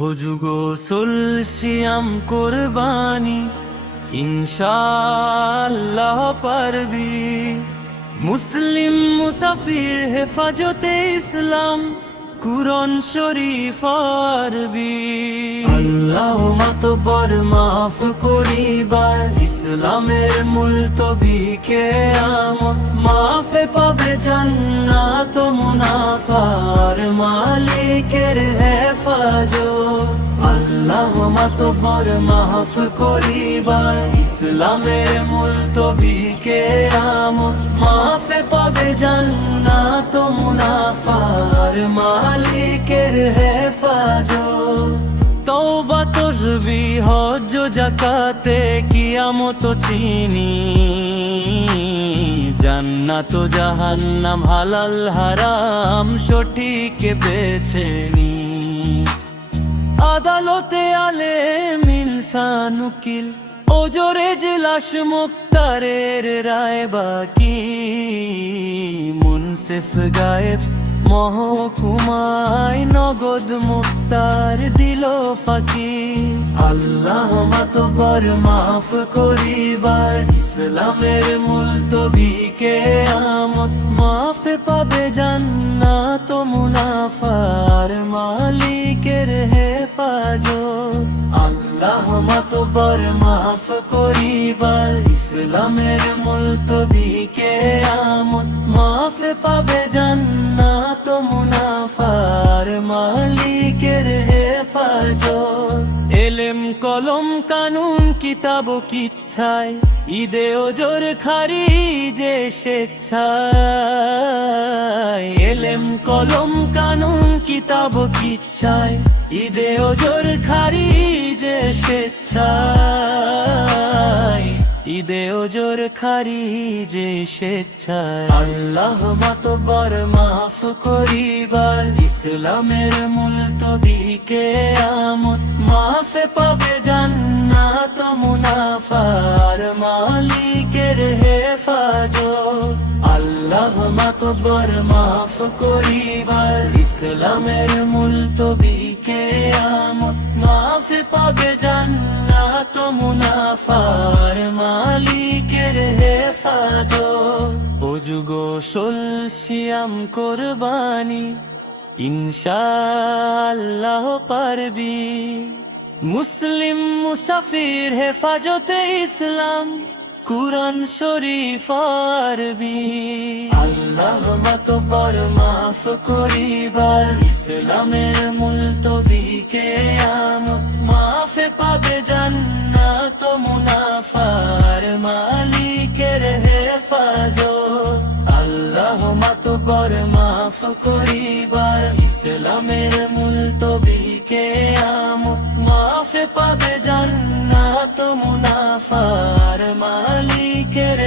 হুজু গোসল শিয়াম কুরবানি ইনশাআল্লাহ পারবি। মুসলিম মুসাফির হেফাজতে ইসলাম কুরআন শরীফ আরবি। আল্লাহ মাতবার মাফ করিবার ইসলামের মুলতবি কিয়ামত মাফে পাবে জান্নাত মুনাফার মালিকের হেফাজত। আল্লাহ মাতবার মাফ করিবার ইসলামের মুলতবি কিয়ামত মাফে পাবে জান্নাত মুনাফার মালিকের হেফাজত। তওবা তাসবিহ হজ যাকাতে কিয়ামত চিনি, জান্নাত জাহান্নাম হালাল হারাম সঠিক বেছে নি। আদালতে আলেম ইনসান উকিল ওজরে জেলাস মুক্তারের রায় বাকি। মুনসিফ গায়েব মহকুমায় নগদ মুক্তার দিল ফাঁকি। আল্লাহ মাতবার মাফ করিবার ইসলামের মুলতবি কিয়ামত মাফে পাবে জান্নাত মুনাফার মালিকের হেফাজত। আল্লাহ মাতবার মাফ করিবার ইসলামের মুলতবি কিয়ামত মাফে পাবে জান্নাত মুনাফার মালিকের হেফাজত। এলেম কলম কানুন কিতাব কিচ্ছায় ঈদে ওজর খারিজে স্বেচ্ছায়। এলেম কলম কানুন কিতাব কিচ্ছায় ঈদে ওজর খারিজে স্বেচ্ছায়। ঈদে ওজর খারিজে স্বেচ্ছায়। আল্লাহ মাতবার মাফ করিবার ইসলামের মুলতবি কিয়ামত মাফে পাবে জান্নাত মুনাফার মালিকের হেফাজত। আল্লাহ মাতবার মাফ করিবার ইসলামের মুলতবি কিয়ামত মাফে পাবে জান্নাত মুনাফার মালিকের হেফাজত। ওযু গোসল শিয়াম কুরবানি ইনশাআল্লাহ পারবি। মুসলিম মুসাফির হেফাজতে ইসলাম কুরআন শরীফ আরবি। আল্লাহ মাতবার মাফ করিবার ইসলামের মুলতবি কিয়ামত মাফে পাবে জান্নাত মুনাফার মালিকের হেফাজত। আল্লাহ মাতবার মাফ করিবার ইসলামের মুলতবি কিয়ামত মাফে পাবে জান্নাত মুনাফার মালিকের